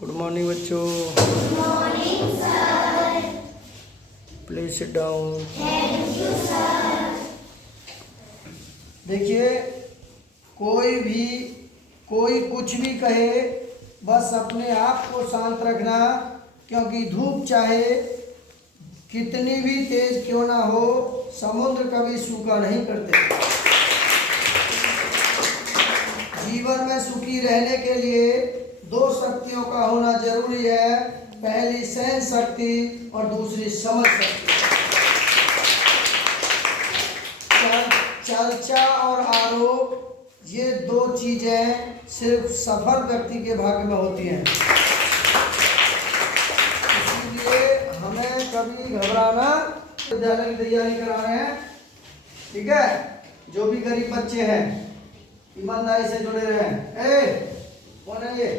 Good morning बच्चों। Good morning sir. Please sit down. Thank you sir. देखिए, कोई कुछ भी कहे, बस अपने आप को शांत रखना, क्योंकि धूप चाहे कितनी भी तेज क्यों ना हो, समुद्र कभी सूखा नहीं करते। जीवन में सुखी रहने के लिए दो शक्तियों का होना जरूरी है, पहली सहन शक्ति और दूसरी समझ शक्ति। चर्चा और आरोप, ये दो चीजें सिर्फ सफल व्यक्ति के भाग्य में होती हैं। इसलिए हमें कभी घबराना, विद्यालय की तैयारी करा रहे हैं, ठीक है। जो भी गरीब बच्चे हैं ईमानदारी से जुड़े रहें। कौन है ये?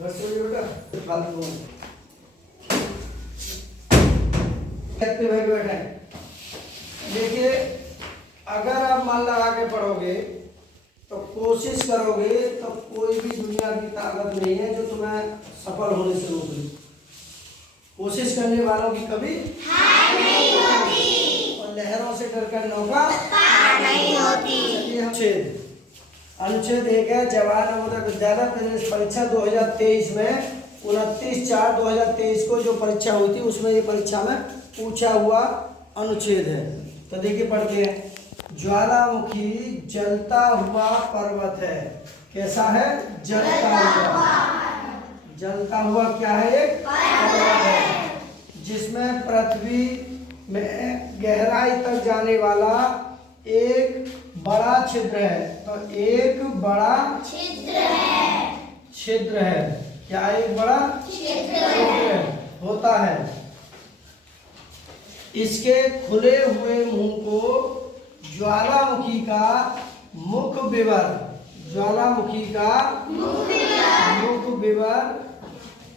घर से बेटा फालतू बैठे। देखिए, अगर आप मन लगा के पढ़ोगे तो कोशिश करोगे तो कोई भी दुनिया की ताकत नहीं है जो तुम्हें सफल होने से रोक ले। कोशिश करने वालों की कभी हार नहीं होती और लहरों से डरकर नौका पार नहीं होती। अनुच्छेद 1 है, जवाहर नवोदय विद्यालय प्रवेश परीक्षा 2023 में 29/4/2023 को जो परीक्षा हुई थी, उसमें ये परीक्षा में पूछा हुआ अनुच्छेद है। तो देखिए पढ़ते हैं। ज्वालामुखी जलता हुआ पर्वत है। कैसा है? जलता हुआ। जलता हुआ क्या है? एक पर्वत है, जिसमें पृथ्वी में गहराई तक जाने वाला एक बड़ा छिद्र है। तो एक बड़ा छिद्र है। क्या एक बड़ा छिद्र होता है। इसके खुले हुए मुंह को ज्वालामुखी का मुख विवर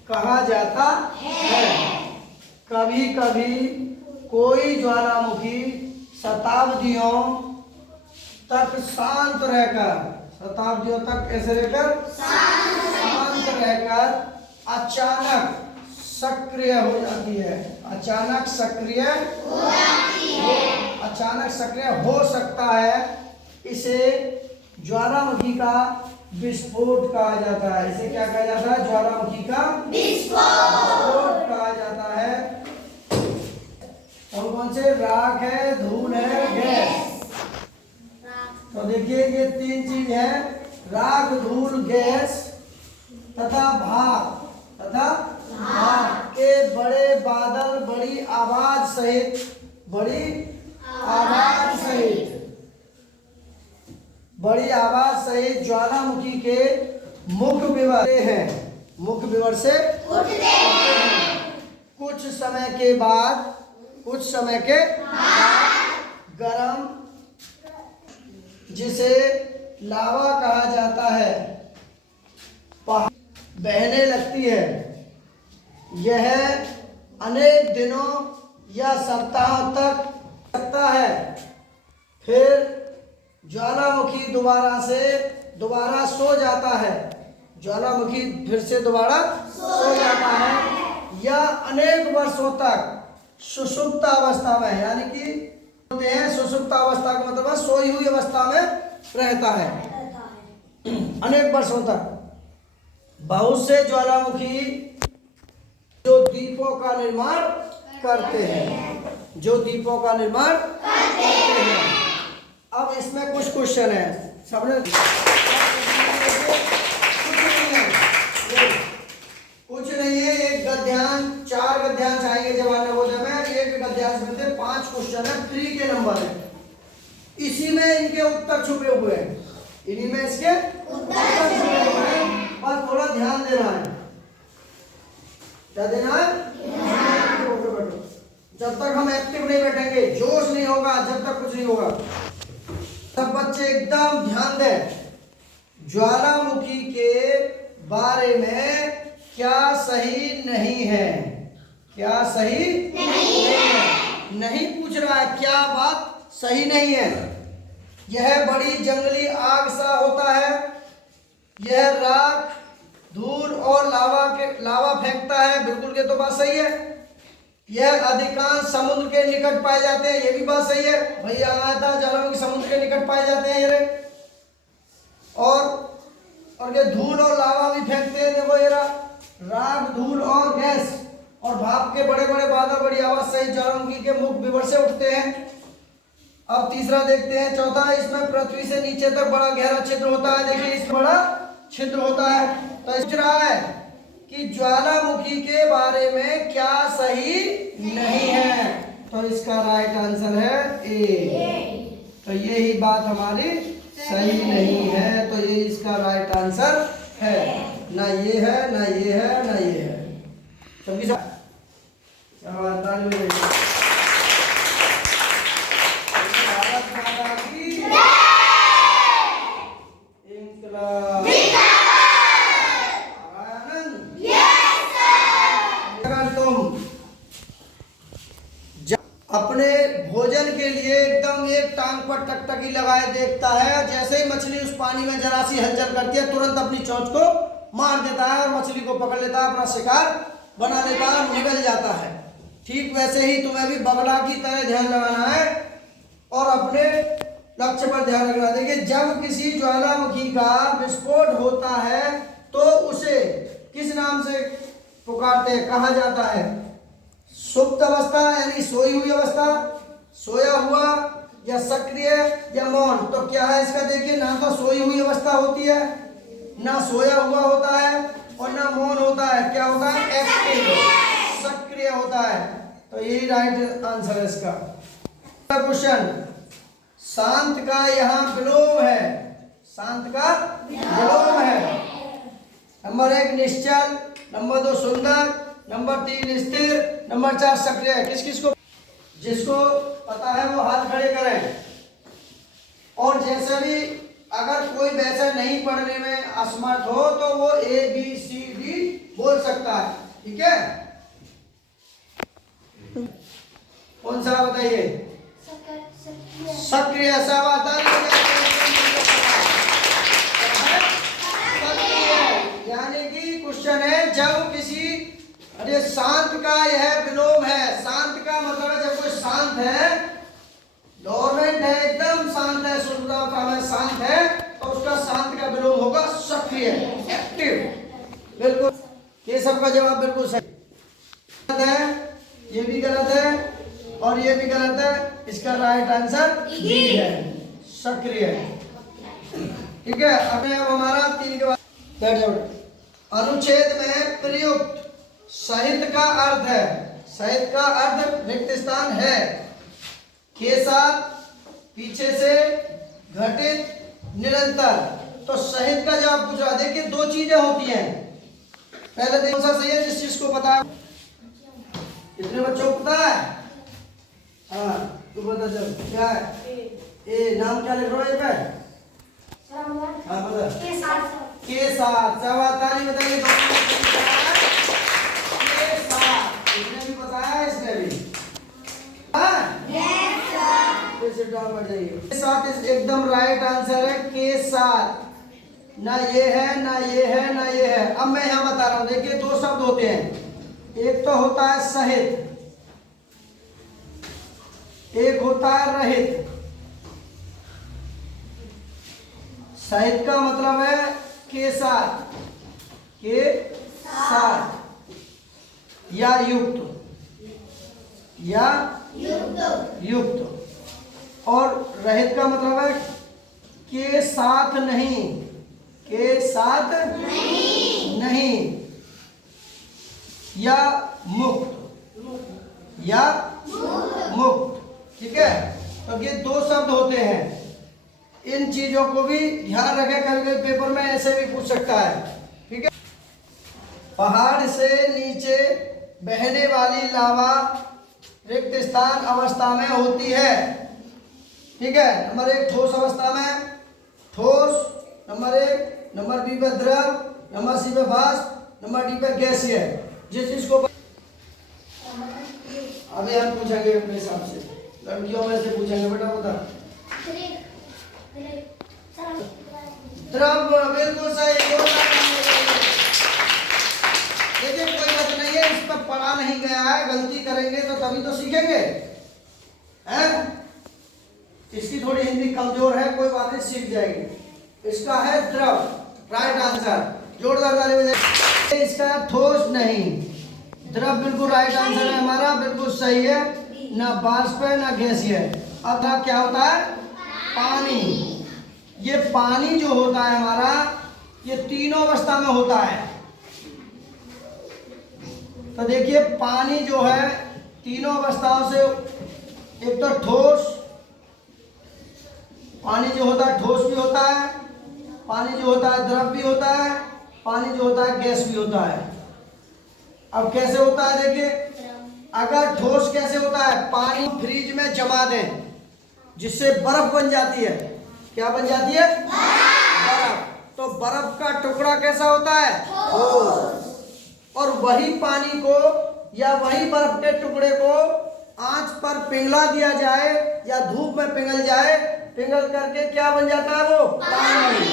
कहा जाता है। कभी कभी कोई ज्वालामुखी शताब्दियों तक शांत रहकर अचानक सक्रिय हो जाती है। अचानक सक्रिय हो सकता है। इसे ज्वालामुखी का विस्फोट कहा जाता है। इसे क्या कहा जाता है? ज्वालामुखी का विस्फोट कहा जाता है। कौन से? राख है, धूल है, गैस। तो देखिए, ये तीन चीज है, राख, धूल, गैस तथा भाप के बड़े बादल बड़ी आवाज सहित ज्वालामुखी के मुख विवर से उठते हैं। कुछ समय के बाद गरम, जिसे लावा कहा जाता है, बहने लगती है। यह अनेक दिनों या सप्ताहों तक सकता है। फिर ज्वालामुखी दोबारा सो जाता है। ज्वालामुखी फिर से दोबारा सो जाता है, या अनेक वर्षों तक सुषुप्त अवस्था में, यानी कि होते हैं सुषुप्त अवस्था का मतलब सोई हुई अवस्था में रहता है अनेक वर्षों तक। बहुत से ज्वालामुखी जो दीपों का निर्माण करते हैं। अब इसमें कुछ क्वेश्चन है, सबने कुछ नहीं है। एक गद्यांश, 4 गद्यांश आएंगे जवाहर नवोदय में। एक गद्यांश में से 5 क्वेश्चन है, फ्री के नंबर है। इसी में इनके उत्तर छुपे हुए हैं। इन्हीं में इसके उत्तर छुपे हुए हैं। बस थोड़ा ध्यान देना है। क्या देना है? जब तक हम एक्टिव नहीं बैठेंगे, जोश नहीं होगा, जब तक कुछ नहीं होगा। सब बच्चे एकदम ध्यान दें। ज्वालामुखी के बारे में क्या सही नहीं है? क्या सही नहीं है? नहीं पूछ रहा है, क्या बात सही नहीं है? यह बड़ी जंगली आग सा होता है। यह राख, धूल लावा फेंकता है, बिल्कुल के तो बात सही है। यह अधिकांश समुद्र के निकट पाए जाते हैं, ये भी बात सही है। भैया आया था ज्वालामुखी समुद्र के निकट पाए जाते हैं ये रहे। और ये धूल और लावा भी फेंकते हैं, देखो ये रहा, राख, धूल और गैस और भाप के बड़े बड़े बादल बड़ी आवाज सहित ज्वालामुखी के मुख विवर से उठते हैं। अब तीसरा देखते हैं, चौथा, इसमें पृथ्वी से नीचे तक बड़ा गहरा छिद्र होता है। देखिए इसमें बड़ा छिद्र होता है। तो सोच रहा है कि ज्वालामुखी के बारे में क्या सही नहीं है, तो इसका राइट आंसर है ए। तो यही बात हमारी सही नहीं है, तो ये इसका राइट आंसर है। ना ये है, ना ये है, ना ये है। सबकी सब भारत माता की इंकलाब। आनंद। अगर तुम अपने भोजन के लिए एकदम एक टांग पर टकटकी लगाए देखता है, जैसे ही मछली उस पानी में जरा सी हलचल करती है तुरंत अपनी चोंच को मार देता है और मछली को पकड़ लेता है, अपना शिकार बना लेता है और निकल जाता है। ठीक वैसे ही तुम्हें भी बगला की तरह ध्यान लगाना है और अपने लक्ष्य पर ध्यान रखना। देखिए जब किसी ज्वालामुखी का विस्फोट होता है तो उसे किस नाम से पुकारते हैं, कहा जाता है? सुप्त अवस्था यानी सोई हुई अवस्था, सोया हुआ, या सक्रिय या मौन। तो क्या है इसका? देखिए ना तो सोई हुई अवस्था होती है, ना सोया हुआ होता है और ना मौन होता है। क्या होता है? एक्टिव, सक्रिय होता है। तो यही राइट आंसर है इसका। क्वेश्चन, शांत का यहाँ विलोम है, शांत का विलोम है। नंबर 1 निश्चल, नंबर 2 सुंदर, नंबर 3 स्थिर, नंबर 4 सक्रिय। किस किस को, जिसको पता है वो हाथ खड़े करें। और जैसे भी अगर कोई वैसा नहीं पढ़ने में असमर्थ हो तो वो ABCD बोल सकता है, ठीक है? कौन सा बताइए? सक्रिय। यानी कि क्वेश्चन है जब किसी, अरे शांत का यह विलोम है। शांत का मतलब है जब कोई शांत है, डोरमेंट है, एकदम शांत है, शुद्धता में शांत है, तो उसका शांत का विलोम होगा सक्रिय, एक्टिव। बिल्कुल, ये सबका जवाब बिल्कुल सही है। ये भी गलत है और ये भी गलत है। इसका राइट आंसर बी है, सक्रिय। ठीक है, अब हमारा 3 के बाद बैठ जाओ। अनुच्छेद में प्रयुक्त सहित का अर्थ है, सहित का अर्थ रिक्त स्थान है, के साथ, पीछे से, घटित, निरंतर। तो सहित का जवाब पूछ रहा। देखिए 2 चीजें होती हैं, पहले देखो कौन सा सही है, जिस चीज को पता है। कितने बच्चों को पता है? हाँ तू बता चल, क्या है? ए नाम क्या लिख रहा है पे? हाँ बता। के साथ। ताली बताइए। के साथ, इसने भी बताया, इसने भी। हाँ फिर से डाउन बढ़ जाइए। के साथ एकदम राइट आंसर है, के साथ। ना ये है, ना ये है, ना ये है। अब मैं यहाँ बता रहा हूँ। देखिए 2 शब्द होते हैं, एक तो होता है सहित, एक होता है रहित। सहित का मतलब है के साथ, के साथ या युक्त, या युक्त। और रहित का मतलब है के साथ नहीं, के साथ नहीं, या मुक्त, या मुक्त। ठीक है, तो ये 2 शब्द होते हैं। इन चीजों को भी ध्यान रखें, कभी कभी पेपर में ऐसे भी पूछ सकता है। ठीक है, पहाड़ से नीचे बहने वाली लावा रिक्त स्थान अवस्था में होती है। ठीक है, नंबर 1 ठोस अवस्था में, ठोस नंबर 1, नंबर बी पे द्रव, नंबर सी पे वाष्प, नंबर डी पे गैसीय। जिस चीज को अभी हम पूछेंगे अपने हिसाब से, लड़कियों में से पूछेंगे। बेटा बता। द्रव, बिल्कुल सही। पढ़ा नहीं गया है, गलती करेंगे तो तभी तो सीखेंगे, हैं? इसकी थोड़ी हिंदी कमजोर है, कोई बात नहीं, सीख जाएगी। इसका है द्रव, राइट आंसर, जोरदार ताली बजाइए। इसका ठोस नहीं, द्रव बिल्कुल राइट आंसर है हमारा, बिल्कुल सही है, ना बाष्प है ना गैसीय है। अब क्या होता है? पानी। ये पानी जो होता है हमारा, ये तीनों अवस्था में होता है। तो देखिए पानी जो है तीनों अवस्थाओं से, एक तो ठोस, पानी जो होता है ठोस भी होता है, पानी जो होता है द्रव भी होता है, पानी जो होता है गैस भी होता है। अब कैसे होता है देखिए, अगर ठोस कैसे होता है, पानी फ्रिज में जमा दें जिससे बर्फ बन जाती है। क्या बन जाती है? बर्फ। तो बर्फ का टुकड़ा कैसा होता है? ठोस। और वही पानी को या वही बर्फ के टुकड़े को आंच पर पिघला दिया जाए या धूप में पिघल जाए, पिघल करके क्या बन जाता है? वो पानी।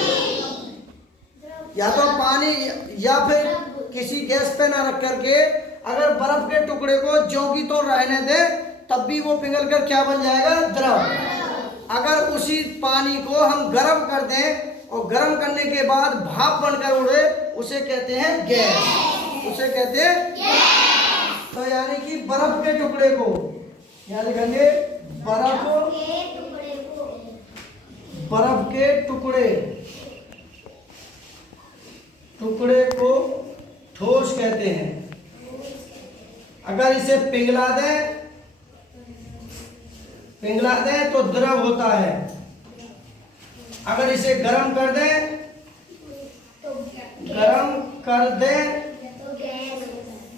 या तो पानी या फिर किसी गैस पे ना रख करके अगर बर्फ के टुकड़े को ज्यों की तो रहने दे, तब भी वो पिघल कर क्या बन जाएगा? द्रव। अगर उसी पानी को हम गर्म कर दें और गर्म करने के बाद भाप बनकर उड़े, उसे कहते हैं गैस, उसे कहते हैं गैस। तो यानी कि बर्फ के टुकड़े को, यहाँ लिखेंगे बर्फ के टुकड़े को ठोस कहते हैं। अगर इसे पिघला दें तो द्रव होता है, अगर इसे गर्म कर दें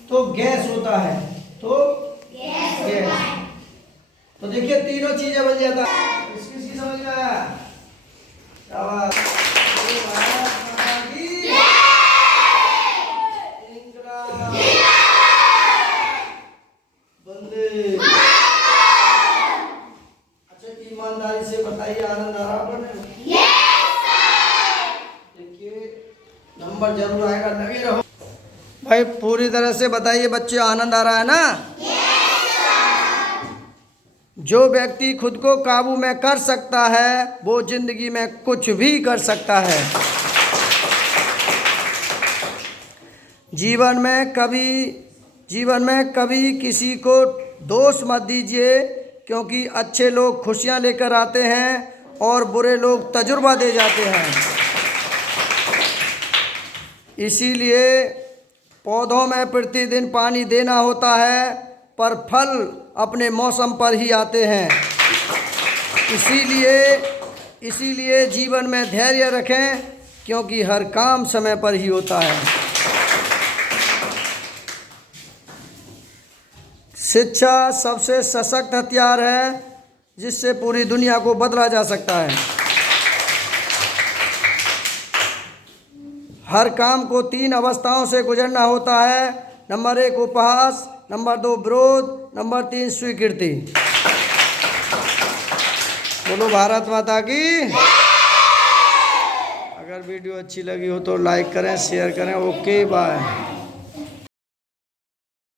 तो गैस होता है, तो गैस। तो देखिए तीनों चीजें बन जाता है। इसकी समझ में आया? शाबाश। ईमानदारी से बताइए, आनंद आ रहा पढ़ने में? देखिए नंबर जरूर आएगा, लगे रहो भाई। पूरी तरह से बताइए बच्चे, आनंद आ रहा है ना? जो व्यक्ति खुद को काबू में कर सकता है वो जिंदगी में कुछ भी कर सकता है। जीवन में कभी किसी को दोष मत दीजिए, क्योंकि अच्छे लोग खुशियां लेकर आते हैं और बुरे लोग तजुर्बा दे जाते हैं। इसीलिए पौधों में प्रतिदिन पानी देना होता है, पर फल अपने मौसम पर ही आते हैं। इसीलिए जीवन में धैर्य रखें, क्योंकि हर काम समय पर ही होता है। शिक्षा सबसे सशक्त हथियार है जिससे पूरी दुनिया को बदला जा सकता है। हर काम को 3 अवस्थाओं से गुजरना होता है। नंबर 1 उपहास, नंबर 2 विरोध, नंबर 3 स्वीकृति। बोलो भारत माता की। अगर वीडियो अच्छी लगी हो तो लाइक करें, शेयर करें। Okay bye.